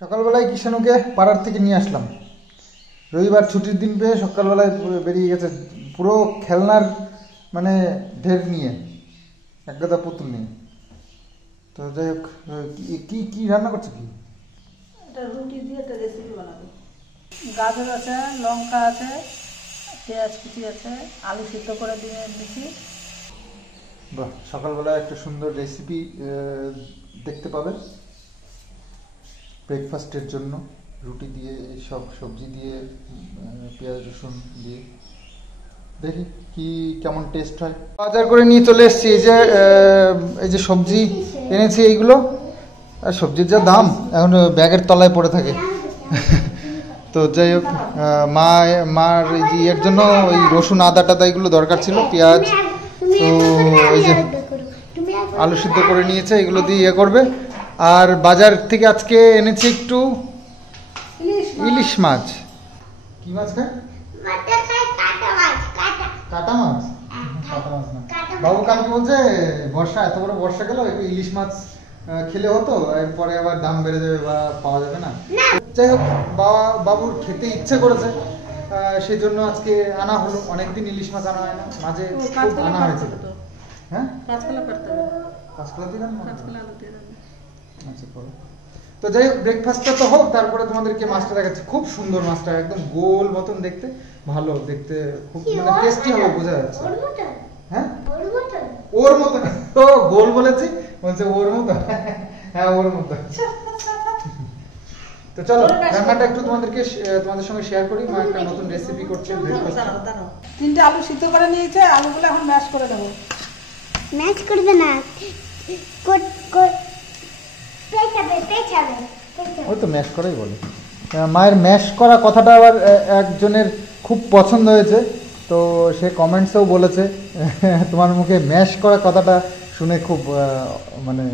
সকালবেলায় কিষানুকে পাড়ার থেকে নিয়ে আসলাম। রবিবার ছুটির দিন পেয়ে সকালবেলায় বেরিয়ে গেছে পুরো খেলনার মানে ঢের নিয়ে, এক গাদা পুতুল নিয়ে। তো যাই হোক, কি কি রান্না করছে? কি এটা রুটি দিয়ে একটা রেসিপি বানাবো। গাজর আছে, লঙ্কা আছে, পেঁয়াজ কুচি আছে, আলু সিদ্ধ করে দিয়ে দিচ্ছি। বাহ, সকালবেলায় একটা সুন্দর রেসিপি দেখতে পাবে ব্রেকফাস্টের জন্য। রুটি দিয়ে সব সবজি দিয়ে পেঁয়াজ রসুন দিয়ে, দেখি কি কেমন টেস্ট হয়। বাজার করে নিয়ে চলে এসেছি। এই যে সবজি এনেছি এইগুলো, আর সবজির যা দাম এখন ব্যাগের তলায় পড়ে থাকে। তো যাই হোক, মার এই যে এর জন্য ওই রসুন আদা টাদা এগুলো দরকার ছিল, পেঁয়াজ। তো এই যে আলু সিদ্ধ করে নিয়েছে, এগুলো দিয়ে ইয়ে করবে। আর বাজার থেকে আজকে এনেছি একটু ইলিশ মাছ। কি মাছ খায়? কাটা মাছ। কাটা মাছ না, বাবু কালকে বলছে বর্ষা, এত বড় বর্ষা গেল, ইলিশ মাছ খেলে হতো, এরপরে আবার দাম বেড়ে যাবে বা পাওয়া যাবে না। যাই হোক, বাবুর খেতে ইচ্ছে করেছে, সেই জন্য আজকে আনা হলো। অনেকদিন ইলিশ মাছ আনা হয় না, মাঝে খুব আনা হয়েছিল। হ্যাঁ, কাঁচকলা দিয়ে রান্না। আচ্ছা, করো। তো যাই হোক, ব্রেকফাস্টটা তো হোক, তারপরে তোমাদেরকে মাছটা দেখাচ্ছি। খুব সুন্দর মাছটা, একদম গোল মতন দেখতে, ভালো দেখতে, খুব মানে টেস্টি হবে, বোঝা যাচ্ছে। হ্যাঁ, ওর মতন। ও গোল বলেছি, বলছে ওর মতন। হ্যাঁ, ওর মতন। তো চলো রান্নাটা একটু তোমাদের সঙ্গে শেয়ার করি। মা একটা নতুন রেসিপি করছে ব্রেকফাস্ট। 3টে আলু সিদ্ধ করে নিয়েছে, আলুগুলো এখন ম্যাশ করে দেবো। ম্যাশ করবে না, ওই তো ম্যাশ করাই বলে। মায়ের ম্যাশ করা কথাটা আবার একজনের খুব পছন্দ হয়েছে, তো সে কমেন্টসেও বলেছে তোমার মুখে ম্যাশ করা কথাটা শুনে খুব মানে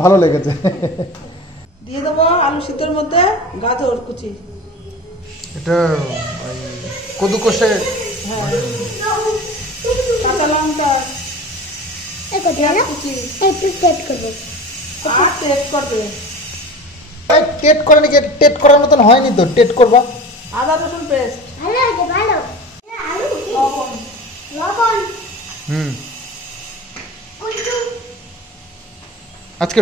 ভালো লেগেছে। দিয়ে দেবো আলু সিদ্ধের মধ্যে গাজর কুচি। এটা কদু কষে, কাঁচা লঙ্কা কুচি, একটু টেট করবে। আর টেট করবে। টেট করে নাকি? টেট করার মতন হয়নি তো, টেট করবা। আদা রসুন পেস্ট, ভালো আছে, ভালো। লবণ, লবণ। আজকে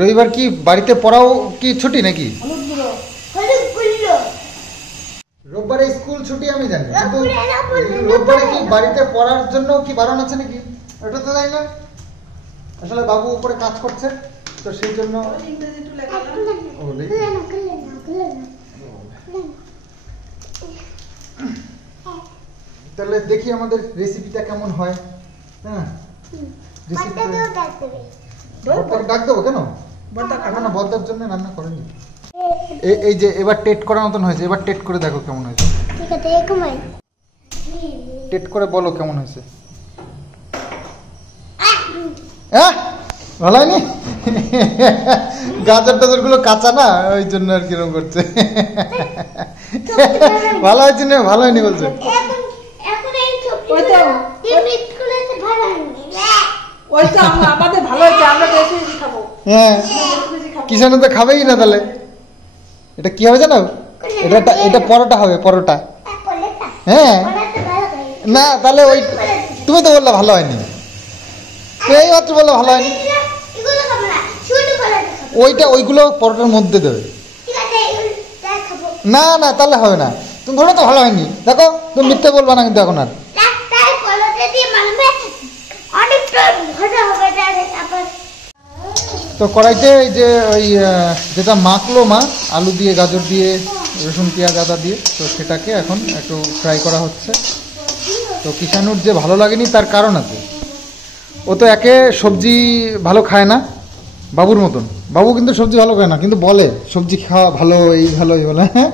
রবিবার কি বাড়িতে পড়াও কি ছুটি নাকি? হলুদ গুঁড়ো, রোববারে স্কুল ছুটি আমি জানি, কিন্তু রোববারে কি বাড়িতে পড়ার জন্য কি বারণ আছে নাকি এটা তো জানি না। আসলে বাবু উপরে কাজ করছে, তো সেই জন্য। তাহলে দেখি আমাদের রেসিপিটা কেমন হয়। হ্যাঁ, ডাক দেবো কেন? না, বদ্দার জন্য রান্না করেনি। এই যে এবার টেট করার মতন হয়েছে, এবার টেট করে দেখো কেমন হয়েছে। ঠিক আছে, এরকমই টেট করে বলো কেমন হয়েছে। হ্যাঁ, ভালো হয়নি? গাজর টাজর গুলো কাঁচা না, ওই জন্য আর কিরকম করছে। ভালো হয়েছে না? ভালো হয়নি বলছে। হ্যাঁ, কিষানু তো খাবেই না। তাহলে এটা কি হবে জানো? এটা পরোটা হবে, পরোটা। হ্যাঁ, না তাহলে ওই তুমি তো বললে ভালো হয়নি, এই মাত্র বললে ভালো হয়নি। ওইগুলো পরোটার মধ্যে দেবে। না না, তাহলে হবে না। তুমি বলো তো ভালো হয়নি। দেখো, তুমি মিথ্যে বলবা না কিন্তু এখন আর। তো কড়াইতে এই যে ওই যেটা মাখলো মা, আলু দিয়ে, গাজর দিয়ে, রসুন পেঁয়াজ আদা দিয়ে, তো সেটাকে এখন একটু ফ্রাই করা হচ্ছে। তো কিষানুর যে ভালো লাগেনি তার কারণ আছে। ও তো একে সবজি ভালো খায় না বাবুর মতন। বাবু কিন্তু সবজি ভালো খায় না, কিন্তু বলে সবজি খাওয়া ভালো, এই ভালো, এই বলে। হ্যাঁ,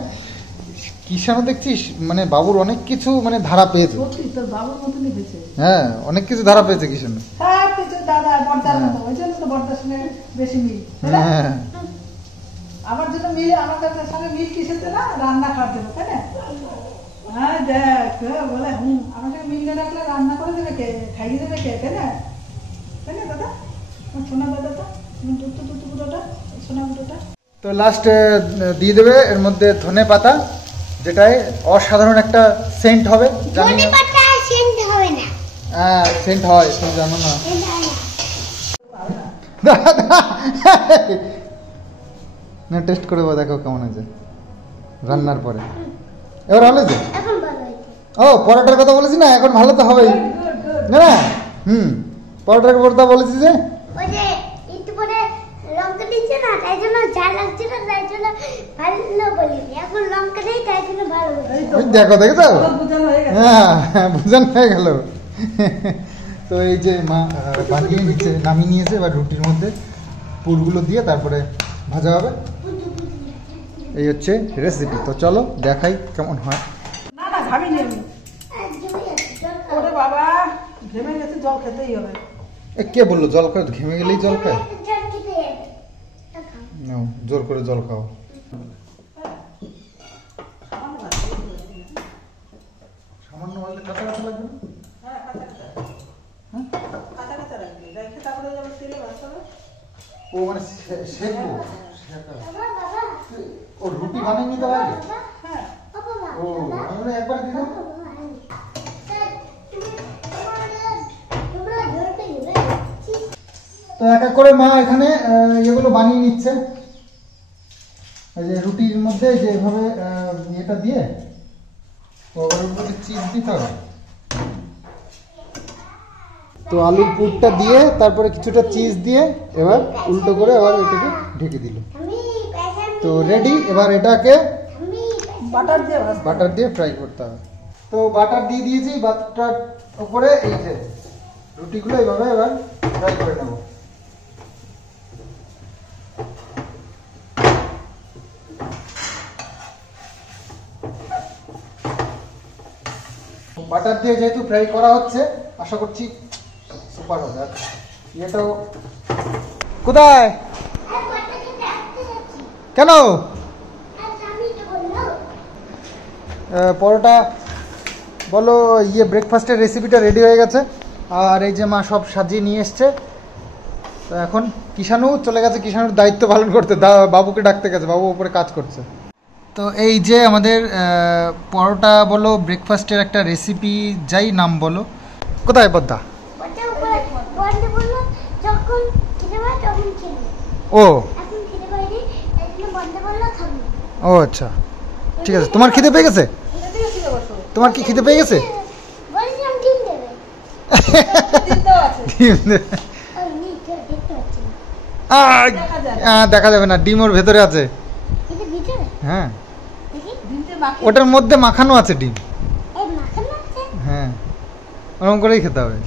কিষানু দেখছিস মানে বাবুর অনেক কিছু মানে ধারা পেয়েছে। হ্যাঁ, অনেক কিছু ধারা পেয়েছে কিষানু। হ্যাঁ, আমার জন্য মিল, আমার সঙ্গে মিল কিসেছে না, রান্না খাওয়ার জন্য, তাই না? হ্যাঁ, দেখ বলে আমার সঙ্গে মিল না রাখলে রান্না করে দেবে কে, খাইয়ে দেবে কে, তাই না? তাই না দাদা? আমার সোনা দাদাটা, তুমি দুধ গুঁড়োটা, সোনা গুঁড়োটা। তো লাস্ট দিয়ে দেবে এর মধ্যে ধনে পাতা, যেটাই অসাধারণ একটা সেন্ট হবে। জানি ধনে পাতা সেন্ট হবে না। হ্যাঁ সেন্ট হয়, তুমি জানো না। সেন্ট হয় না। না টেস্ট করে দেখো কেমন আছে রান্নার পরে। এবার ভালো আছে? এখন ভালো হয়েছে। ও পরোটার কথা বলেছি না, এখন ভালো তো হবেই না না। পরোটার কথা বলেছি যে ওই যে একটু পরে লঙ্কা দিচ্ছে না, তাই জন্য ঝাল লাগছে না, তাই জন্য ভালো বলিনি। এখন লঙ্কা দেই, তাই জন্য ভালো বলি। ওই দেখো দেখেছো? আমার বোঝানো হয়ে গেছে। হ্যাঁ বুঝান হয়ে গেল। তো এই যে মা বানিয়ে নিচ্ছে, নামিয়ে নিয়েছে। এবার রুটির মধ্যে পুরগুলো দিয়ে তারপরে ভাজা হবে। এই হচ্ছে রেসিপি। তো চলো দেখাই কেমন হয়। না না ঘামিনি আমি। আর জমে যাচ্ছে, জল খাও। ওরে বাবা, ঘেমে গেছে, জল খেতেই হবে। এ কে বললো জল খায়? ঘেমে গেলেই জল খায়? জল খেতে হবে। তা খাও। নাও, জোর করে জল খাও। সামান্য বলতে কাঁচা কাঁচা লাগবে না? হ্যাঁ, কাঁচা কাঁচা রাখবি, রেখে তারপরে যখন তেলে ভাজতে হবে। ও মানে শেখবো? বাবা, বাবা, ও রুটি বানিয়ে নিতে পারবে? বাবা, হ্যাঁ, বাবা, ও আমরা একবার দিলাম। তো এক এক করে মা এখানে এগুলো বানিয়ে নিচ্ছে। এই যে রুটির মধ্যে যেভাবে এটা দিয়ে ওর উপরে চিজ দিতে হবে। তো আলুর পুরটা দিয়ে তারপরে কিছুটা চিজ দিয়ে এবার উল্টো করে আবার ওইটাকে ঢেকে দিল। তো রেডি। এবার এটাকে বাটার দিয়ে ভাজতে হবে। বাটার দিয়ে ফ্রাই করতে হবে। তো বাটার দিয়ে দিয়েছি, বাটার উপরে এই যে রুটিগুলো এইভাবে এবার ফ্রাই করে নেব। বাটার দিয়ে যেহেতু ফ্রাই করা হচ্ছে, আশা করছি সুপার হবে। আর এটাও কোথায় কেন পরোটা বলো ব্রেকফাস্টের রেসিপিটা রেডি হয়ে গেছে। আর এই যে মা সব সাজিয়ে নিয়ে এসছে। তো এখন কিষাণু চলে গেছে কিষাণুর দায়িত্ব পালন করতে, বাবুকে ডাকতে গেছে, বাবু উপরে কাজ করছে। তো এই যে আমাদের পরোটা বলো ব্রেকফাস্টের একটা রেসিপি, যাই নাম বলো। কোথায় পদ্মা? যখন খেতে পাই তখন খেলি, ও এখন খেতে পাইনি, তাই জন্য বন্ধ করলো, খাবো। ও আচ্ছা ঠিক আছে। তোমার খিদে পেয়ে গেছে? তোমার কি খিদে পেয়ে গেছে? বলছিলাম ডিম দেবে। ডিম দেওয়া আছে। ওই নিচে দেখতে পাচ্ছি না। দেখা যাবে না, ডিম ওর ভেতরে আছে। এটা ভিতরে হ্যাঁ দেখি। ডিমতে মাখি। ওটার মধ্যে মাখানো আছে ডিম। এই মাখানো আছে। হ্যাঁ ওরকম করেই খেতে হবে।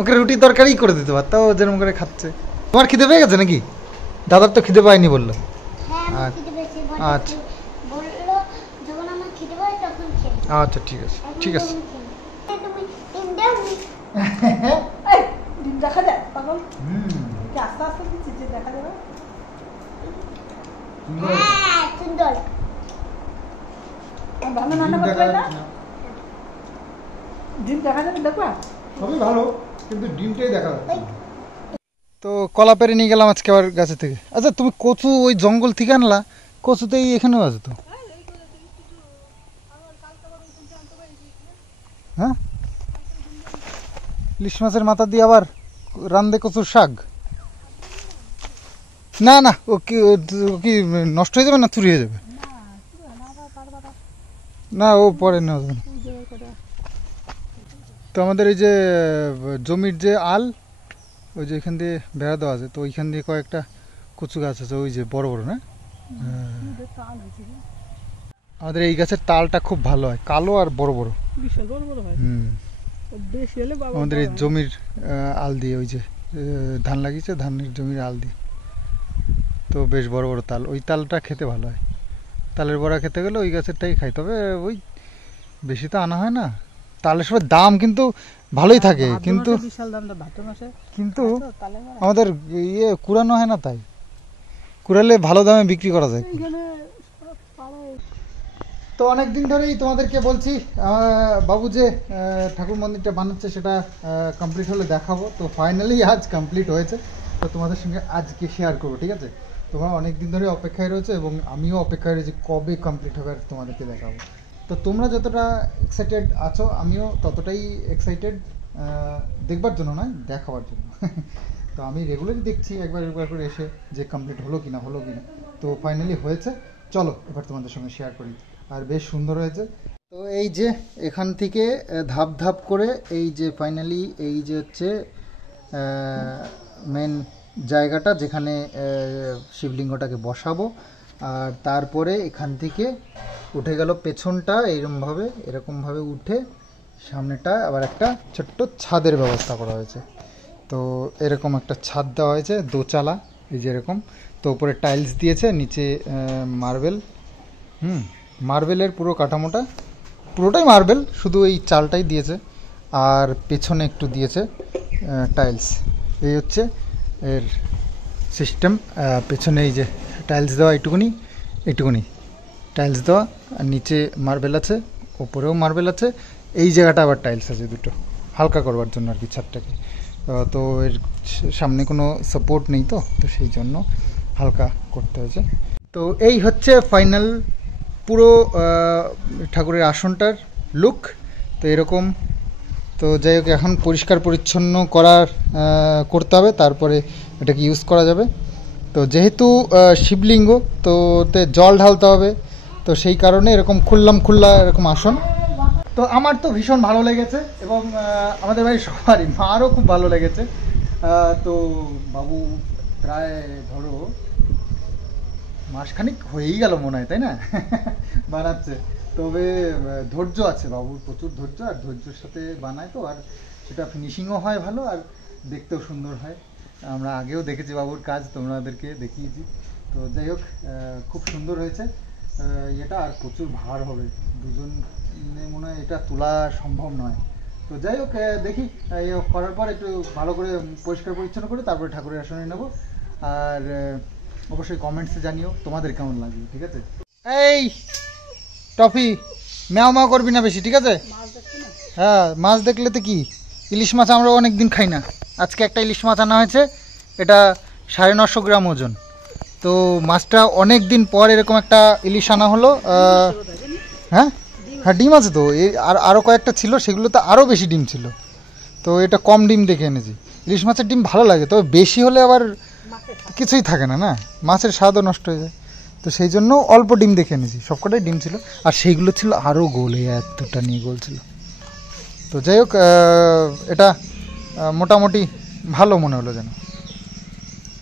ওকে রুটি তরকারি করে দিতে পারত, ও যেরকম করে খাচ্ছে। তোমার খিদে পেয়ে গেছে নাকি? দাদার তো খিদে পায়নি বললো। হ্যাঁ আমার খেতে পেয়েছে। আচ্ছা বললো যখন আমার খেতে পাই তখন খেলি। আচ্ছা ঠিক আছে ঠিক আছে। তুমি ডিম দাওনি? এই, ডিম দেখা যায় পাগল? কি আস্তে আস্তে দিচ্ছি যে দেখা যাবে? হ্যাঁ সুন্দর। আর ভালো রান্না করতে পারি না? ডিম দেখা যাবে, দেখবা? সবই ভালো, কিন্তু ডিমটাই দেখা যাচ্ছে। তো কলা পেরে নিয়ে গেলাম আজকে আবার গাছে থেকে। আচ্ছা তুমি কচু ওই জঙ্গল থেকে আনলা? কচুতেই এখানেও আছে তো। হ্যাঁ ইলিশ মাছের মাথা দিয়ে আবার রান্দে কচুর শাক? না না ও কি নষ্ট হয়ে যাবে না চুরি হয়ে যাবে? না ও পরে নেওয়া যাবে না। তো আমাদের এই যে জমির যে আল, ওই যে এখান দিয়ে বেড়া দেওয়া আছে, তো ওইখান দিয়ে কয়েকটা কচু গাছ আছে, ওই যে বড় বড় না। আমাদের এই গাছের তালটা খুব ভালো হয়, কালো আর বড় বড়। বিশাল বড় বড় হয়। বেশি হলে বাবা আমাদের এই জমির আল দিয়ে, ওই যে ধান লাগিয়েছে, ধানের জমির আল দিয়ে, তো বেশ বড় বড় তাল। ওই তালটা খেতে ভালো হয়। তালের বড়া খেতে গেলে ওই গাছেরটাই খাই। তবে ওই বেশি তো আনা হয় না। তালের সব দাম কিন্তু ভালোই থাকে, কিন্তু বিশাল দাম ভাদ্র মাসে। কিন্তু আমাদের কুড়ানো হয় না, তাই কুড়ালে ভালো দামে বিক্রি করা যায়। তো তো অনেক দিন ধরেই তোমাদেরকে বলছি বাবু যে ঠাকুর মন্দিরটা বানাচ্ছে সেটা কমপ্লিট হলে দেখাবো। তো ফাইনালি আজ কমপ্লিট হয়েছে, তো তোমাদের সঙ্গে আজকে শেয়ার করবো, ঠিক আছে? তোমরা অনেক দিন ধরে অপেক্ষায় রয়েছে এবং আমিও অপেক্ষায় রয়েছি কবে কমপ্লিট হবে আর তোমাদেরকে দেখাবো। তো তোমরা যতটা এক্সাইটেড আছো আমিও ততটাই এক্সাইটেড, দেখবার জন্য নয়, দেখাবার জন্য। তো আমি রেগুলারই দেখছি একবার করে এসে যে কমপ্লিট হলো কিনা। তো ফাইনালি হয়েছে, চলো এবার তোমাদের সঙ্গে শেয়ার করি। আর বেশ সুন্দর হয়েছে। তো এই যে এখান থেকে ধাপ ধাপ করে এই যে ফাইনালি এই যে হচ্ছে মেন জায়গাটা যেখানে শিবলিঙ্গটাকে বসাবো। আর তারপরে এখান থেকে উঠে গেল পেছনটা এরকমভাবে উঠে সামনেটা আবার একটা ছোট্ট ছাদের ব্যবস্থা করা হয়েছে। তো এরকম একটা ছাদ দেওয়া হয়েছে দোচালা, এই যে এরকম। তো উপরে টাইলস দিয়েছে, নিচে মার্বেল। মার্বেলের পুরো কাঠামোটা পুরোটাই মার্বেল, শুধু এই চালটাই দিয়েছে আর পেছনে একটু দিয়েছে টাইলস। এই হচ্ছে এর সিস্টেম। পেছনে এই যে টাইলস দেওয়া, এইটুকুনি টাইলস দেওয়া, আর নিচে মার্বেল আছে, ওপরেও মার্বেল আছে। এই জায়গাটা আবার টাইলস আছে দুটো, হালকা করবার জন্য আর কি ছাদটাকে। তো এর সামনে কোনো সাপোর্ট নেই, তো সেই জন্য হালকা করতে হয়েছে। তো এই হচ্ছে ফাইনাল পুরো ঠাকুরের আসনটার লুক। তো এরকম। তো যাই হোক, এখন পরিষ্কার পরিচ্ছন্ন করতে হবে, তারপরে এটাকে ইউজ করা যাবে। তো যেহেতু শিবলিঙ্গ, তো ওতে জল ঢালতে হবে, তো সেই কারণে এরকম খোলা এরকম আসন। তো আমার তো ভীষণ ভালো লেগেছে এবং আমাদের বাড়ির সবারই, মারও খুব ভালো লেগেছে। তো বাবু প্রায় ধরো মাসখানিক হয়েই গেল মনে হয়, তাই না? বানাচ্ছে। তবে ধৈর্য আছে বাবুর, প্রচুর ধৈর্য, আর ধৈর্যের সাথে বানায়। তো আর সেটা ফিনিশিংও হয় ভালো, আর দেখতেও সুন্দর হয়। আমরা আগেও দেখেছি বাবুর কাজ, তোমাদেরকে দেখিয়েছি। তো যাই হোক, খুব সুন্দর হয়েছে এটা। আর প্রচুর ভার হবে, দুজনে মনে হয় এটা তোলা সম্ভব নয়। তো যাই হোক, দেখি করার পর একটু ভালো করে পরিষ্কার পরিচ্ছন্ন করে তারপরে ঠাকুরের আসনে নেবো। আর অবশ্যই কমেন্টসে জানিও তোমাদের কেমন লাগবে, ঠিক আছে? এই টফি, ম্যাও করবি না বেশি, ঠিক আছে? হ্যাঁ, মাছ দেখলে তো কি, ইলিশ মাছ আমরা অনেক দিন খাই না। আজকে একটা ইলিশ মাছ আনা হয়েছে, এটা 950 গ্রাম ওজন। তো মাছটা অনেক দিন পর এরকম একটা ইলিশ আনা হলো। হ্যাঁ, ডিম আছে তো, আরও কয়েকটা ছিল, সেগুলোতে আরও বেশি ডিম ছিল। তো এটা কম ডিম দেখে এনেছি। ইলিশ মাছের ডিম ভালো লাগে, তবে বেশি হলে আবার কিছুই থাকে না, মাছের স্বাদও নষ্ট হয়ে যায়। তো সেই জন্য অল্প ডিম দেখে এনেছি, সবকটাই ডিম ছিল। আর সেইগুলো ছিল আরও গোল, এতটা নিয়ে গোল ছিল। তো যাই হোক, এটা মোটামুটি ভালো মনে হলো যেন।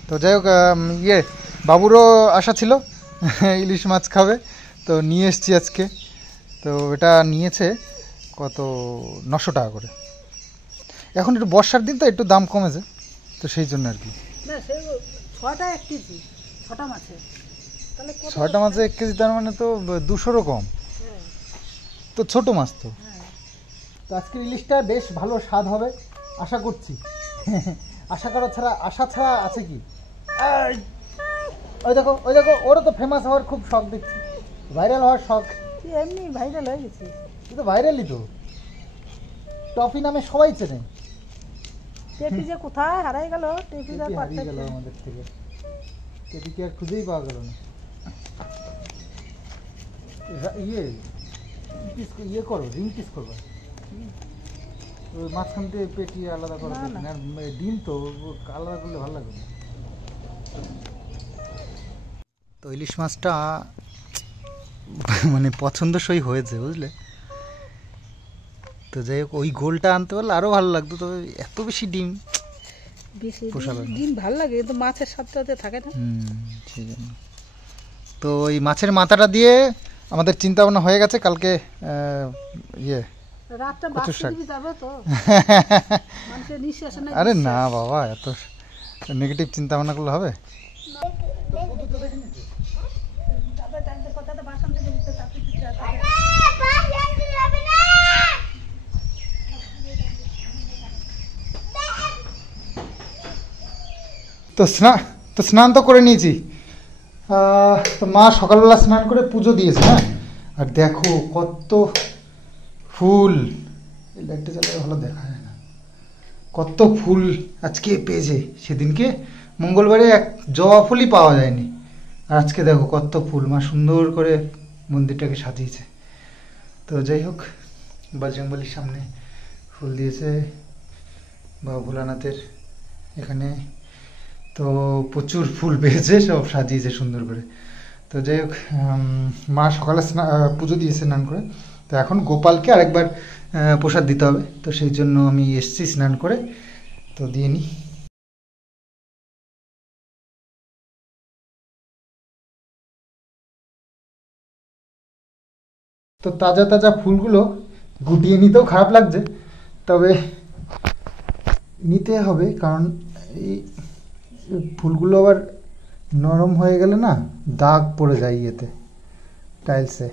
তো যাই হোক, বাবুরও আশা ছিল ইলিশ মাছ খাবে, তো নিয়ে এসছি আজকে। তো এটা নিয়েছে কত, 900 টাকা করে। এখন একটু বর্ষার দিন তো একটু দাম কমেছে, তো সেই জন্য আর কি। 6টা মাছে 1 কেজি, তার মানে তো 200-ও কম। তো ছোট মাছ তো। তো আজকের ইলিশটা বেশ ভালো স্বাদ হবে আশা করছি। আশা ছাড়া আছে কি? ওই দেখো ওরও তো ফেমাস হওয়ার খুব শখ দেখছি, ভাইরাল হওয়ার শখ। এমনি ভাইরাল হয়ে গেছে, তুই তো ভাইরালই তো, টফি নামে সবাই চেনে। টেপি যে কোথায় হারাই গেল, টেপি হারিয়ে গেল আমাদের থেকে, টেপিকে আর খুঁজেই পাওয়া গেল না। ইয়ে করো, রিং পিস করবা, মাঝখান থেকে পেটি আলাদা করা, ডিম তো আলাদা করলে ভালো লাগবে না। তো ইলিশ মাছটা মানে পছন্দসই হয়েছে, বুঝলে? তো যাই হোক, ওই গোলটা আনতে পারলে আরো ভালো লাগতো, তবে এত বেশি ডিম ডিম ভালো লাগে, কিন্তু মাছের স্বাদটা থাকে না। সেই জন্য। তো এই মাছের মাথাটা দিয়ে আমাদের চিন্তা ভাবনা হয়ে গেছে কালকে আরে না বাবা, এত নেগেটিভ চিন্তা ভাবনা করলে হবে? তো স্নান তো করে নিয়েছি। তো মা সকালবেলা স্নান করে পুজো দিয়েছে, হ্যাঁ। আর দেখো কত ফুল, এই লাইটটা চালালে ভালো দেখা যায় না, কত ফুল আজকে পেয়েছে। সেদিনকে মঙ্গলবারে এক জবা ফুলই পাওয়া যায়নি, আর আজকে দেখো কত ফুল, মা সুন্দর করে মন্দিরটাকে সাজিয়েছে। তো যাই হোক, বজরংবলীর সামনে ফুল দিয়েছে বা ভোলানাথের এখানে, তো প্রচুর ফুল পেয়েছে, সব সাজিয়েছে সুন্দর করে। তো যাই হোক, মা সকালে পুজো দিয়েছে স্নান করে, তো এখন গোপালকে আরেকবার প্রসাদ দিতে হবে, তো সেই জন্য আমি এসছি স্নান করে, তো দিয়ে নিই। তো তাজা তাজা ফুলগুলো গুটিয়ে নিতেও খারাপ লাগছে, তবে নিতে হবে, কারণ এই ফুলগুলো আবার নরম হয়ে গেলে না দাগ পড়ে যায় ইয়েতে, টাইলসে।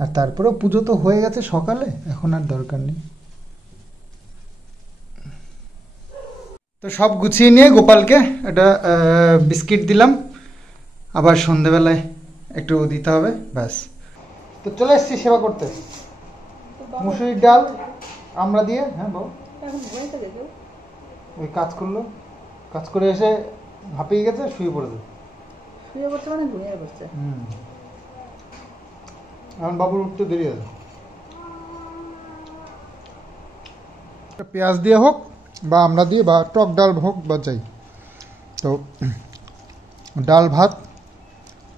আর তারপরেও পুজো তো হয়ে গেছে সকালে, এখন আর দরকার নেই। তো সব গুছিয়ে নিয়ে গোপালকে একটা বিস্কিট দিলাম, আবার সন্ধেবেলায় একটু দিতে হবে, ব্যাস। তো চলে এসেছি সেবা করতে, মুসুরির ডাল আমরা দিয়ে। হ্যাঁ বাবু, ওই কাজ করলো, কাজ করে এসে হাঁপিয়ে গেছে, শুয়ে পড়েছে। শুয়ে পড়ছে মানে ঘুমিয়ে পড়ছে। এখন বাবুর উঠতে দেরি আছে। পেঁয়াজ দিয়ে হোক বা আমরা দিয়ে বা টক ডাল হোক বা যাই, তো ডাল ভাত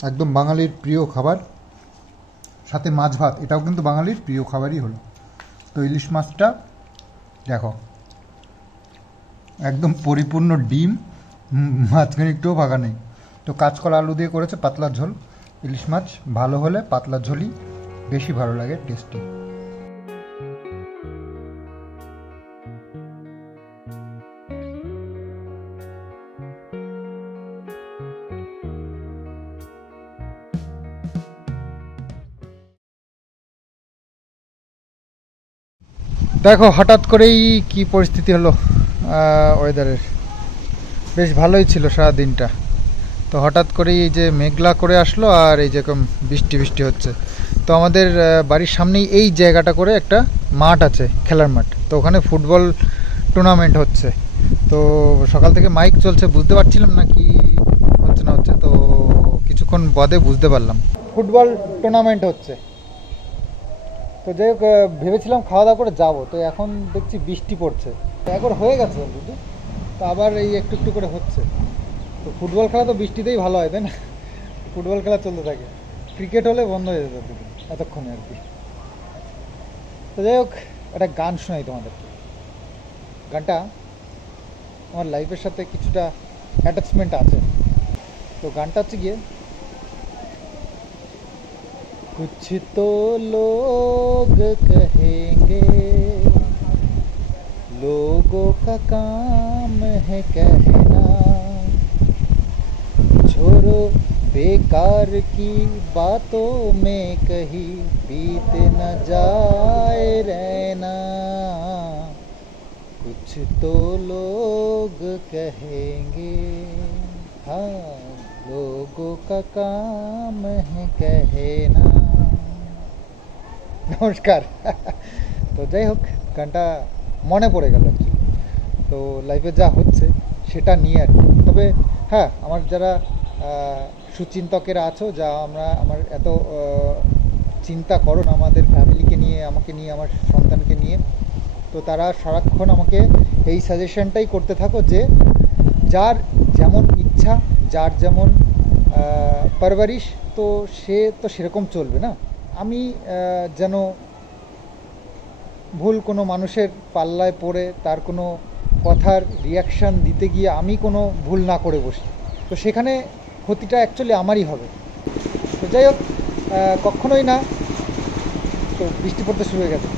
একদম বাঙালির প্রিয় খাবার, সাথে মাছ ভাত, এটাও কিন্তু বাঙালির প্রিয় খাবারই হলো। তো ইলিশ মাছটা দেখো একদম পরিপূর্ণ ডিম, মাঝখানে একটুও ফাঁকা নেই। তো কাঁচকলা আলু দিয়ে করেছে পাতলা ঝোল। ইলিশ মাছ ভালো হলে পাতলা ঝোলই বেশি ভালো লাগে, টেস্টি। দেখো হঠাৎ করেই কি পরিস্থিতি হলো ওয়েদারের, বেশ ভালোই ছিল সারা দিনটা, তো হঠাৎ করেই এই যে মেঘলা করে আসলো, আর এই যেরকম বৃষ্টি বৃষ্টি হচ্ছে। তো আমাদের বাড়ির সামনেই এই জায়গাটা করে একটা মাঠ আছে, খেলার মাঠ, তো ওখানে ফুটবল টুর্নামেন্ট হচ্ছে। তো সকাল থেকে মাইক চলছে, বুঝতে পারছিলাম না কি হচ্ছে না হচ্ছে, তো কিছুক্ষণ বাদে বুঝতে পারলাম ফুটবল টুর্নামেন্ট হচ্ছে। তো যাই হোক, ভেবেছিলাম খাওয়া দাওয়া করে যাবো, তো এখন দেখছি বৃষ্টি পড়ছে, একবার হয়ে গেছে বুঝলি, তো আবার এই একটু একটু করে হচ্ছে। তো ফুটবল খেলা তো বৃষ্টিতেই ভালো হয়, তাই না? ফুটবল খেলা চলতে থাকে, ক্রিকেট হলে বন্ধ হয়ে যেত এতক্ষণে আর কি। তো যাই হোক, একটা গান শোনাই তোমাদেরকে। গানটা আমার লাইফের সাথে কিছুটা অ্যাটাচমেন্ট আছে। তো গানটা হচ্ছে গিয়ে, कुछ तो लोग कहेंगे, लोगों का काम है कहना, छोड़ो बेकार की बातों में कहीं बीत न जाए रहना, कुछ तो लोग कहेंगे, हाँ लोगों का काम है कहना। নমস্কার। তো যাই হোক, গানটা মনে পড়ে গেল অ্যাকচুয়ালি, তো লাইফে যা হচ্ছে সেটা নিয়ে আর কি। তবে হ্যাঁ, আমার যারা সুচিন্তকেরা আছো, যা আমার এত চিন্তা করো না আমাদের ফ্যামিলিকে নিয়ে, আমাকে নিয়ে, আমার সন্তানকে নিয়ে, তো তারা সারাক্ষণ আমাকে এই সাজেশনটাই করতে থাকো যে যার যেমন ইচ্ছা, যার যেমন পারভারিশ, তো সে তো সেরকম চলবে না। আমি যেন ভুল কোনো মানুষের পাল্লায় পড়ে তার কোনো কথার রিয়াকশান দিতে গিয়ে আমি কোনো ভুল না করে বসি, তো সেখানে ক্ষতিটা অ্যাকচুয়ালি আমারই হবে। তো যাই হোক, কখনোই না। তো বৃষ্টি পড়তে শুরু হয়ে গেছে।